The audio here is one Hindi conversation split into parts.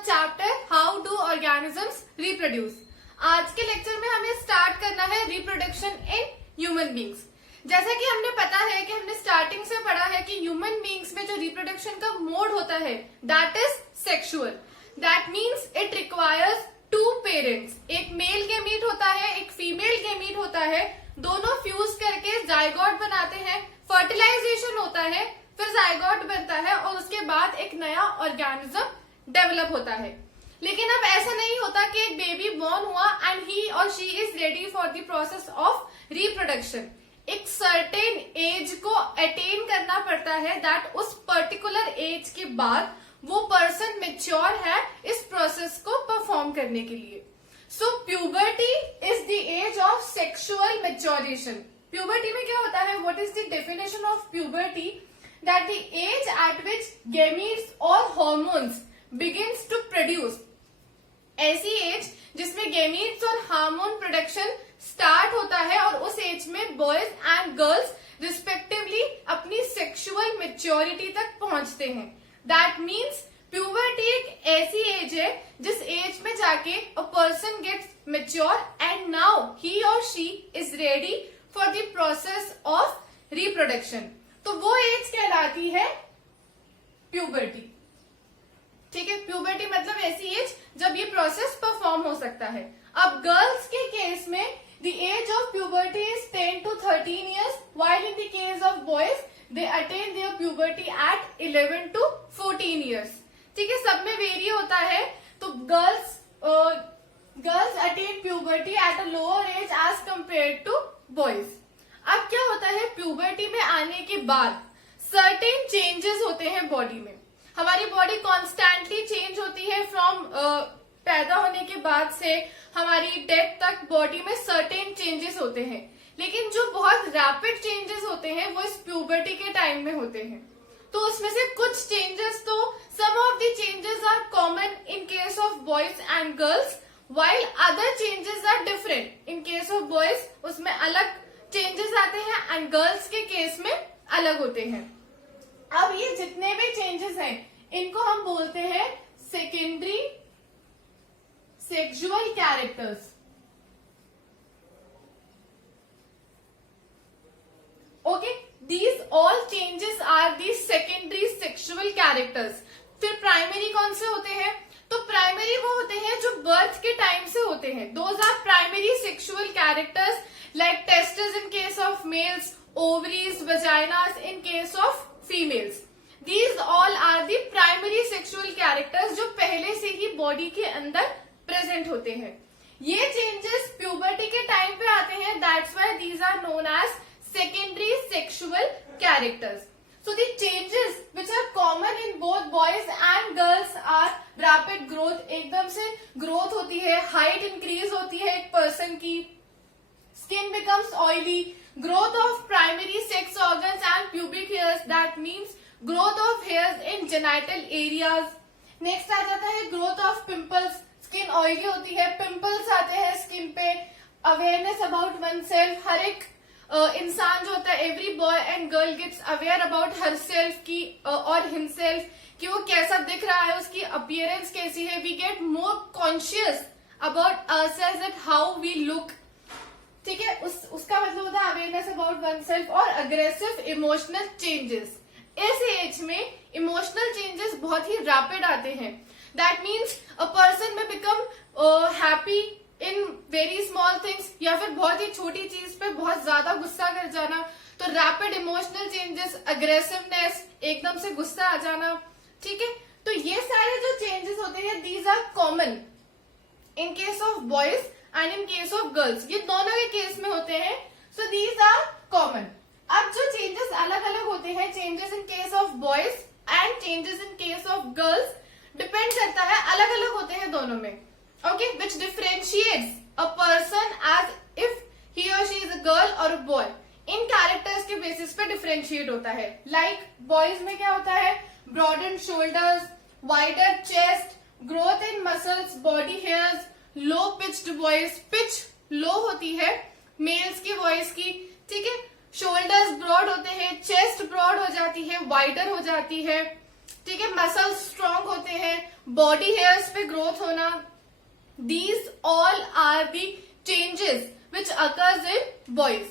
Chapter how do organisms reproduce. आज के लेक्चर में हमें स्टार्ट करना है रिप्रोडक्शन इन ह्यूमन बींग्स। जैसा कि हमने पता है कि हमने स्टार्टिंग से पढ़ा है कि ह्यूमन बींग्स में जो रिप्रोडक्शन का मोड होता है that is sexual. That means it requires two parents. एक मेल गैमीट होता है, एक फीमेल गैमीट होता है, दोनों फ्यूज करके जायगोट बनाते हैं, फर्टिलाइजेशन होता है, फिर जायगोट बनता है और उसके बाद एक नया ऑर्गेनिज्म डेवलप होता है। लेकिन अब ऐसा नहीं होता कि एक बेबी बॉर्न हुआ एंड ही और she is ready for the process of reproduction. एक सर्टेन एज को अटेन करना पड़ता है दैट उस पर्टिकुलर एज के बाद वो पर्सन मेच्योर है इस प्रोसेस को परफॉर्म करने के लिए। So puberty is the age of sexual maturation. Puberty में क्या होता है, what is the definition of puberty? That the age at which gametes or hormones begins to produce, ऐसी एज जिसमें गेमीट्स और हार्मोन प्रोडक्शन स्टार्ट होता है और उस एज में बॉयज एंड गर्ल्स रिस्पेक्टिवली अपनी सेक्सुअल मेच्योरिटी तक पहुंचते हैं। दैट मीन्स प्यूबर्टी एक ऐसी एज है जिस एज में जाके a person gets mature and now he और she is ready for the process of reproduction. तो वो एज कहलाती है प्यूबर्टी। ठीक है, प्यूबर्टी मतलब ऐसी एज जब ये प्रोसेस परफॉर्म हो सकता है। अब गर्ल्स के केस में the age of puberty is 10 to 13 years, while in the case of boys they attain their puberty at 11 to 14 years। ठीक है, सब में वेरी होता है। तो girls attain puberty at a lower age age compare to boys. अब क्या होता है, प्यूबर्टी में आने के बाद सर्टेन चेंजेस होते हैं बॉडी में। हमारी बॉडी कॉन्स्टेंटली चेंज होती है फ्रॉम पैदा होने के बाद से हमारी डेथ तक बॉडी में सर्टेन चेंजेस होते हैं। लेकिन जो बहुत रैपिड चेंजेस होते हैं वो इस प्यूबर्टी के टाइम में होते हैं। तो उसमें से कुछ चेंजेस, तो some of the changes are common in case of boys and girls, while other changes are different. In case of boys उसमें अलग चेंजेस आते हैं एंड गर्ल्स के केस में अलग होते हैं। अब ये जितने भी चेंजेस हैं इनको हम बोलते हैं secondary sexual characters. Okay, these all changes are the secondary sexual characters. फिर प्राइमरी कौन से होते हैं? तो प्राइमरी वो होते हैं जो बर्थ के टाइम से होते हैं। Those are primary sexual characters like testes in case of males, ovaries, vaginas in case of females. These all are the primary sexual characters जो पहले से ही बॉडी के अंदर प्रेजेंट होते हैं। ये चेंजेस प्यूबर्टी के टाइम पे आते हैं, that's why these are known as secondary sexual characters. So the changes which are common in both boys and girls are rapid growth। एकदम से ग्रोथ होती है, हाइट इंक्रीज होती है एक पर्सन की, skin becomes oily, growth of primary sex organs and pubic hairs, that means growth of hairs in genital areas। next आ जाता है growth of pimples, skin oily होती है, pimples आते हैं skin पे। awareness about oneself, हर एक इंसान जो होता है every boy and girl gets aware about herself की और himself कि वो कैसा दिख रहा है, उसकी appearance कैसी है। we get more conscious about ourselves and how we look। ठीक है, उसका मतलब होता है अवेयरनेस अबाउट वनसेल्फ। और अग्रेसिव इमोशनल चेंजेस, इस एज में इमोशनल चेंजेस बहुत ही रैपिड आते हैं। दैट मीन्स अ पर्सन में become happy in very small things, या फिर बहुत ही छोटी चीज पे बहुत ज्यादा गुस्सा कर जाना। तो रैपिड इमोशनल चेंजेस, अग्रेसिवनेस, एकदम से गुस्सा आ जाना। ठीक है, तो ये सारे जो चेंजेस होते हैं these are common in case of boys and in case of girls. ये दोनों के केस में होते हैं। So these are common. अब जो चेंजेस अलग अलग होते हैं, changes in case of boys and changes in case of girls, depend करता है, अलग अलग होते हैं दोनों में। Okay, which differentiates a person as if he और शी इज अ गर्ल और अ बॉय। इन कैरेक्टर्स के बेसिस पे डिफरेंशिएट होता है। लाइक बॉयज में क्या होता है, broadened shoulders, wider chest, growth in muscles, body hairs, low pitched voice, pitch low होती है मेल्स की वॉइस की। ठीक है, शोल्डर्स ब्रॉड होते हैं, चेस्ट ब्रॉड हो जाती है, वाइडर हो जाती है। ठीक है, मसल्स स्ट्रांग होते हैं, बॉडी हेयर्स पे ग्रोथ होना, these all are the changes which occurs in boys,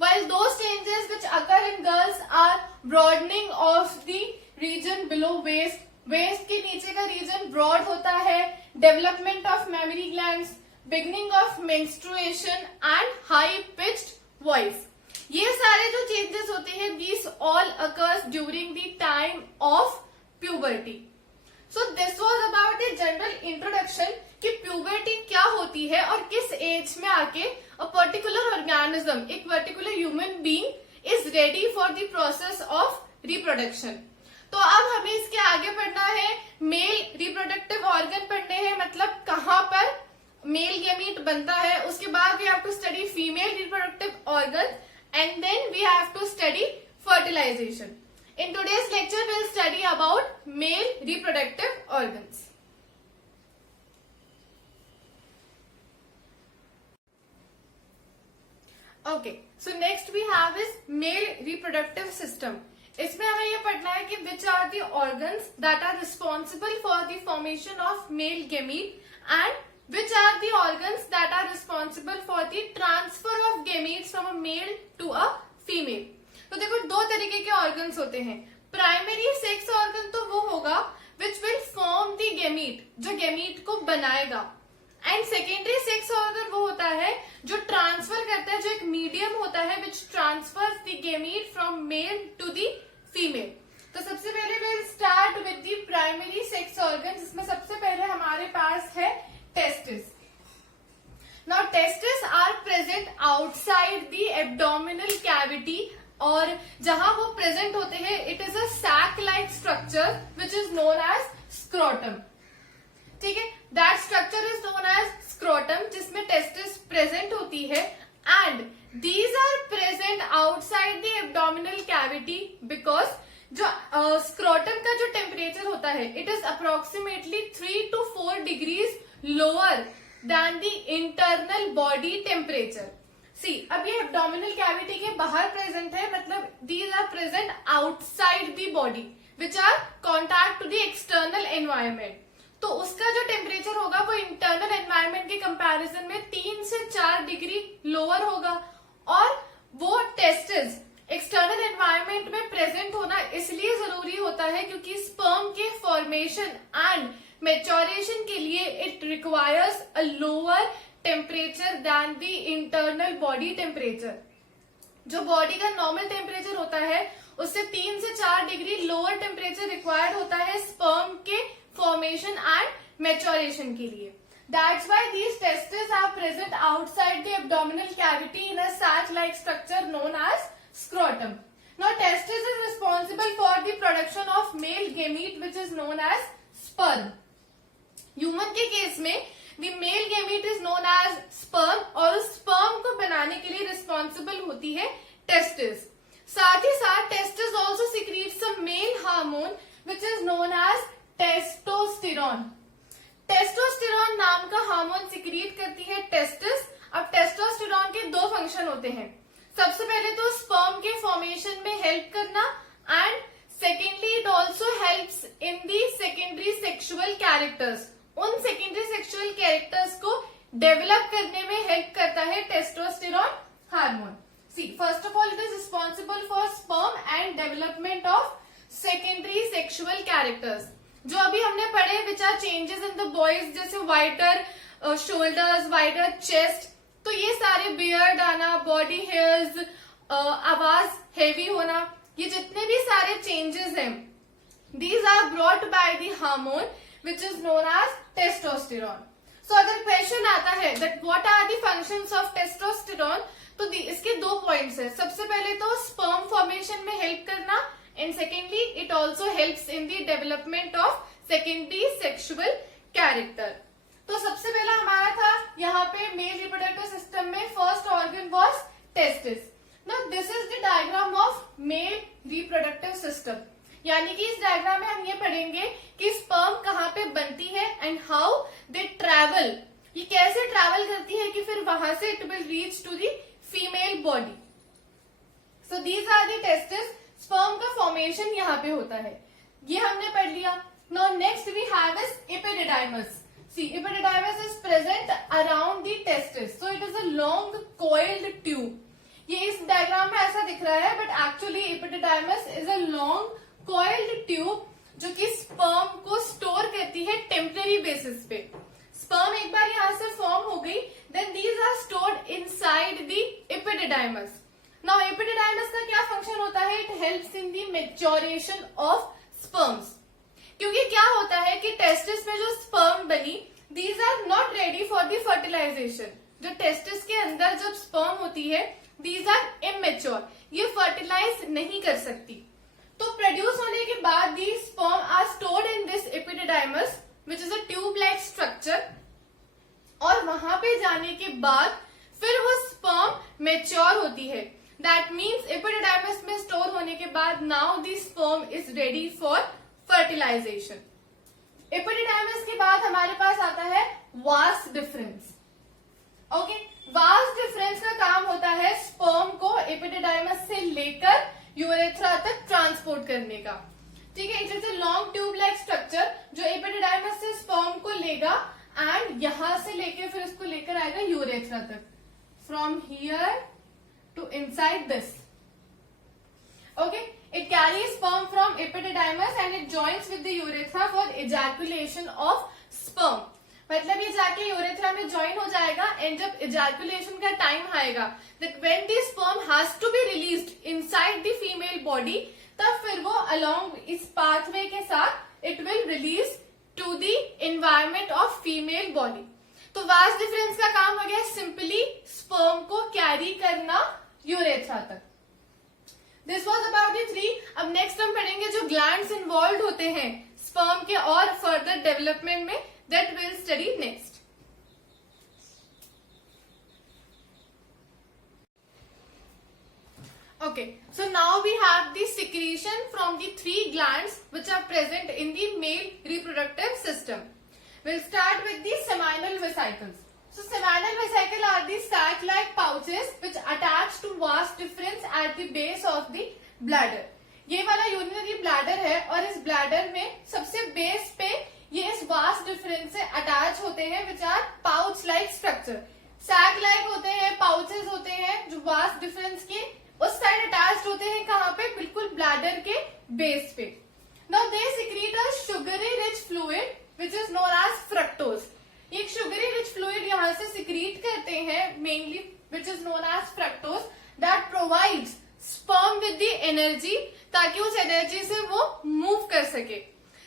while those changes which occur in girls are broadening of the region below waist, waist के नीचे का region broad होता है, development of mammary glands, beginning of menstruation and high pitched voice. ये सारे जो changes होते हैं these all occurs during the time of puberty. So this was about the general introduction कि puberty क्या होती है और किस एज में आके a particular organism, एक particular human being is ready for the process of reproduction. तो अब हमें इसके आगे पढ़ना है, मेल रिप्रोडक्टिव ऑर्गन पढ़ने हैं, मतलब कहाँ पर मेल गैमीट बनता है, उसके बाद we have to study female reproductive organ and then we have to study fertilisation. In today's lecture, we'll study about male reproductive organs. Okay, so next we have is male reproductive system. इसमें हमें ये पढ़ना है कि which are the organs that are responsible for the formation of male gamete and which are the organs that are responsible for the transfer of gametes from a male to a female. तो देखो दो तरीके के ऑर्गन्स होते हैं. प्राइमरी सेक्स ऑर्गन तो वो होगा which will form the gamete, जो गैमीट को बनाएगा, एंड सेकेंडरी सेक्स ऑर्गन वो होता है जो ट्रांसफर करता है, जो एक मीडियम होता है which transfers the gamete from male to the female. तो सबसे पहले will start with the primary sex organ, जिसमें सबसे पहले हमारे पास है testis. Now testis are present outside the abdominal cavity, और जहां वो प्रेजेंट होते हैं it is a sac like structure which is known as scrotum. ठीक है, that structure is known as scrotum, जिसमें टेस्टिस प्रेजेंट होती है, and these are present outside the abdominal cavity because जो स्क्रोटम का जो टेम्परेचर होता है it is approximately 3 to 4 degrees lower than the internal body temperature. See, अब ये एब्डोमिनल कैविटी के बाहर प्रेजेंट है, मतलब these are present outside the body which are contact to the external environment. तो उसका जो टेम्परेचर होगा वो इंटरनल एनवायरमेंट के कंपैरिजन में 3 से 4 डिग्री लोअर होगा. और वो टेस्टिस एक्सटर्नल एनवायरमेंट में प्रेजेंट होना इसलिए जरूरी होता है क्योंकि स्पर्म के फॉर्मेशन एंड मैच्योरेशन के लिए it requires a lower temperature than the internal body temperature. जो बॉडी का नॉर्मल टेम्परेचर होता है उससे 3 से 4 डिग्री लोअर टेम्परेचर रिक्वायर्ड होता है स्पर्म के फॉर्मेशन एंड मैच्योरेशन के लिए. That's why these testis are present outside the abdominal cavity in a sac like structure known as scrotum. Now testis is responsible for the production of male gamete which is known as sperm. Human के केस में The male gamete is known as sperm, और उस sperm को बनाने के लिए रिस्पॉन्सिबल होती है टेस्टिस. साथ ही साथ testis also secretes a male hormone which is known as testosterone. Testosterone नाम का हार्मोन सिक्रीट करती है टेस्टिस. अब टेस्टोस्टेरोन के दो फंक्शन होते हैं. सबसे पहले तो स्पर्म के फॉर्मेशन में हेल्प करना, and secondly it also helps in the secondary sexual characters. उन सेकेंडरी सेक्सुअल कैरेक्टर्स को डेवलप करने में हेल्प करता है testosterone hormone. See, first of all it is responsible for sperm and development of secondary sexual characters. जो अभी हमने पढ़े which are changes in the boys, जैसे वाइडर शोल्डर्स, वाइडर चेस्ट, तो ये सारे बियर्ड आना, बॉडी हेयर्स, आवाज हेवी होना, ये जितने भी सारे चेंजेस हैं these are brought by the hormone which is known as testosterone. So अगर क्वेश्चन आता है that what are the functions of testosterone, तो इसके दो पॉइंट्स है. सबसे पहले तो स्पर्म फॉर्मेशन में हेल्प करना, and secondly it also helps in the development of secondary sexual character. तो सबसे पहला हमारा था यहाँ पे मेल रिप्रोडक्टिव सिस्टम में first organ was testis. Now this is the diagram of male reproductive system. यानी कि इस डायग्राम में हम ये पढ़ेंगे कि स्पर्म कहाँ पे बनती है एंड हाउ दे ट्रैवल, ये कैसे ट्रैवल करती है कि फिर वहां से it will reach to the female body. So these are the testis. Sperm का फॉर्मेशन यहाँ पे होता है. ये हमने पढ़ लिया. Now next we have is epididymis. See epididymis is present around the testis, so it is a long coiled tube. ये इस डायग्राम में ऐसा दिख रहा है, but actually epididymis is a long coiled tube जो कि स्पर्म को स्टोर करती है टेम्पररी बेसिस पे. स्पर्म एक बार यहां से फॉर्म हो गई, then these are stored inside the epididymis. Now epididymis का क्या फंक्शन होता है? It helps in the maturation of sperms. क्योंकि क्या होता है कि टेस्टिस में जो स्पर्म बनी, these are not ready for the fertilization. जो टेस्टिस के अंदर जब स्पर्म होती है, दीज आर इमेच्योर, ये फर्टिलाइज नहीं कर सकती. तो प्रोड्यूस होने के बाद the sperm are stored in this epididymis which is a tube like structure. और वहां पे जाने के बाद फिर वो स्पर्म मेच्योर होती है. दैट मीन्स एपिडिडाइमस में स्टोर होने के बाद now the sperm is ready for fertilisation. Epididymis के बाद हमारे पास आता है vas deferens. Okay, vas deferens का काम होता है स्पर्म को एपिडिडाइमस से लेकर यूरेथ्रा तक ट्रांसपोर्ट करने का. ठीक है, it is a long tube like structure जो एपिडिडाइमस से स्पर्म को लेगा एंड यहां से लेके फिर इसको लेकर आएगा यूरेथ्रा तक. From here to inside this. Okay, it carries sperm from epididymis and it joins with the urethra for ejaculation of sperm. मतलब ये जाके यूरेथ्रा में ज्वाइन हो जाएगा एंड जब इजैकुलेशन का टाइम आएगा, that when the sperm has to be released inside the female body, तब फिर वो along इस pathway के साथ it will release to the environment of female body. तो वास डिफरेंस का काम हो गया सिंपली स्पर्म को कैरी करना यूरेथ्रा तक. This was about the 3. अब नेक्स्ट हम पढ़ेंगे जो ग्लैंड्स इन्वॉल्व होते हैं स्पर्म के और फर्दर डेवलपमेंट में, that will study next. Okay, so now we have the secretion from the 3 glands which are present in the male reproductive system. We'll start with the seminal vesicles. So seminal vesicle are the sac-like pouches which attach to vas deferens at the base of the bladder. ये वाला यूरिनरी ब्लैडर है और इस ब्लैडर में सबसे बेस पे ये इस vas deferens से अटैच होते हैं which are pouch like structure. sac like होते हैं, pouches होते हैं जो vas deferens के उस साइड अटैच्ड होते हैं. कहाँ पे? बिल्कुल ब्लैडर के बेस पे. Now they secrete a sugary rich fluid which is known as fructose. एक शुगरी रिच फ्लूइड यहाँ से सिक्रीट करते हैं mainly which is known as fructose that provides sperm with the energy ताकि उस एनर्जी से वो मूव कर सके.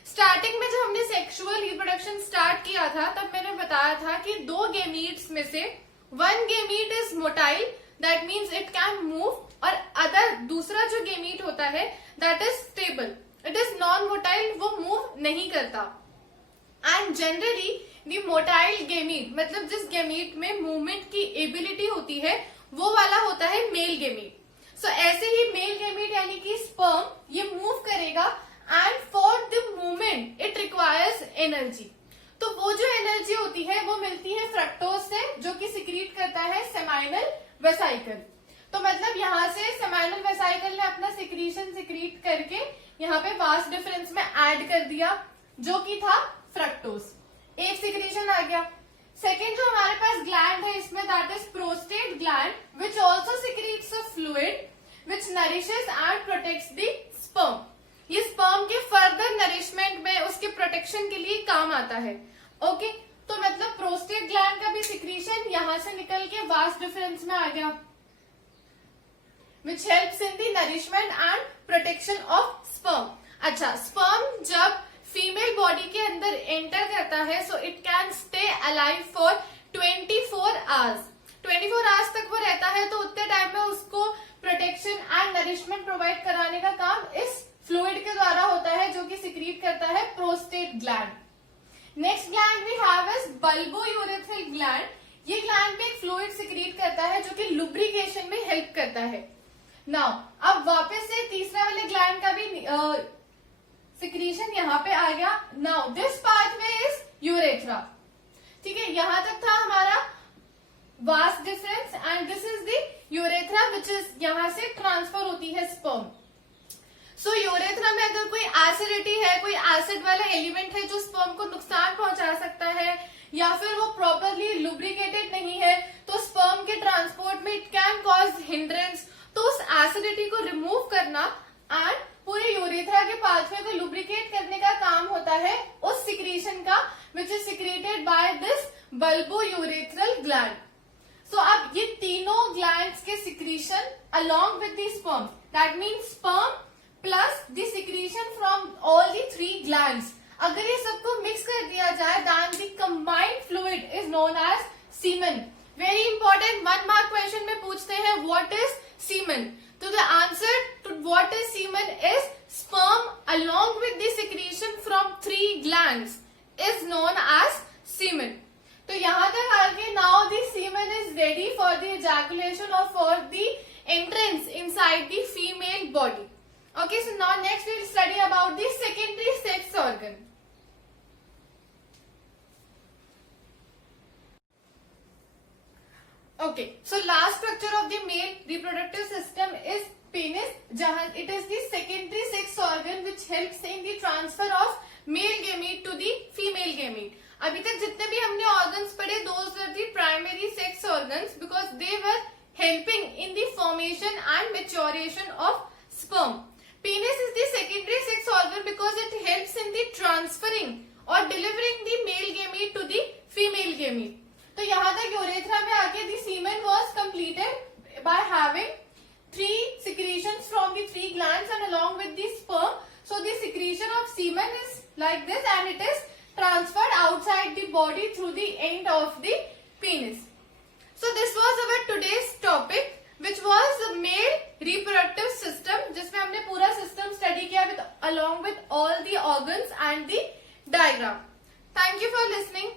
स्टार्टिंग में जब हमने सेक्सुअल रिप्रोडक्शन स्टार्ट किया था तब मैंने बताया था कि 2 गेमीट्स में से 1 gamete is motile that means it can move और अदर दूसरा जो गेमीट होता है that is stable, it is non motile, वो मूव नहीं करता. And generally the motile gamete मतलब जिस गेमीट में मूवमेंट की एबिलिटी होती है वो वाला होता है मेल गेमीट. सो ऐसे ही मेल गेमीट यानी कि स्पर्म ये मूव करेगा and for the movement it requires energy. तो वो जो एनर्जी होती है वो मिलती है फ्रक्टोज से जो कि सिक्रीट करता है सेमाइनल वेसाइकल. तो मतलब यहाँ से सेमाइनल वेसाइकल ने अपना सिक्रीशन सिक्रीट करके यहाँ पे वास डिफरेंस में ऐड कर दिया जो कि था फ्रक्टोज. एक सिक्रीशन आ गया. सेकेंड जो हमारे पास ग्लैंड है इसमें that is prostate gland which also secretes a fluid which nourishes and protects the sperm. ये स्पर्म के फर्दर नरिशमेंट में उसके प्रोटेक्शन के लिए काम आता है. ओके, तो मतलब प्रोस्टेट ग्लैंड का भी सिक्रीशन यहां से निकल के वास डिफरेंस में आ गया which helps in the nourishment and protection of sperm. अच्छा, स्पर्म जब फीमेल बॉडी के अंदर एंटर करता है so it can stay alive for 24 hours. 24 hours तक वो रहता है तो उतने टाइम में उसको प्रोटेक्शन एंड नरिशमेंट प्रोवाइड कराने का काम इस फ्लूइड के द्वारा होता है जो कि सिक्रीट करता है prostate gland. Next gland we have is bulbourethral gland. ये ग्लैंड में एक फ्लूइड सिक्रीट करता है जो कि लुब्रिकेशन में हेल्प करता है. नाउ अब वापस से तीसरा वाले ग्लैंड का भी सिक्रीशन यहाँ पे आ गया. Now this pathway is urethra. ठीक है, यहां तक था हमारा vas deferens and this is the urethra which is यहां से ट्रांसफर होती है स्पर्म. सो यूरेथ्रा में अगर कोई एसिडिटी है, कोई एसिड वाला एलिमेंट है जो स्पर्म को नुकसान पहुंचा सकता है, या फिर वो प्रॉपरली लुब्रिकेटेड नहीं है, तो स्पर्म के ट्रांसपोर्ट में इट कैन कॉज हिंड्रेंस। तो उस एसिडिटी को रिमूव करना एंड पूरे यूरेथ्रा के पाथवे को लुब्रिकेट करने का काम होता है उस सिक्रीशन का, which is secreted by this bulbourethral gland. So अब ये तीनों ग्लैंड्स के secretion along with the sperm, that means sperm plus the secretion from all the 3 glands, अगर ये सबको मिक्स कर दिया जाए then the combined fluid is known as semen. Very important 1 mark question में पूछते हैं व्हाट इज सीमेन, तो the answer to what is semen is sperm along with the secretion from 3 glands is known as semen. तो यहां तक आके now the semen is ready for the ejaculation और for the entrance inside the female body. Okay, so now next we'll study about the secondary sex organ. Okay, so last structure of the male reproductive system is penis, jahan it is the secondary sex organ which helps in the transfer of male gamete to the female gamete. अभी तक जितने भी हमने organs पढ़े those were the primary sex organs because they were helping in the formation and maturation of sperm. Penis is the secondary sex organ because it helps in the transferring or delivering the male gamete to the female gamete. तो यहाँ तक यूरेथ्रा में आके the semen was completed by having 3 secretions from the 3 glands and along with the sperm. So the secretion of semen is like this and it is transferred outside the body through the end of the penis. So this was our today's topic which was the male reproductive system, जिसमें हमने पूरा system study किया with along with all the organs and the diagram. Thank you for listening.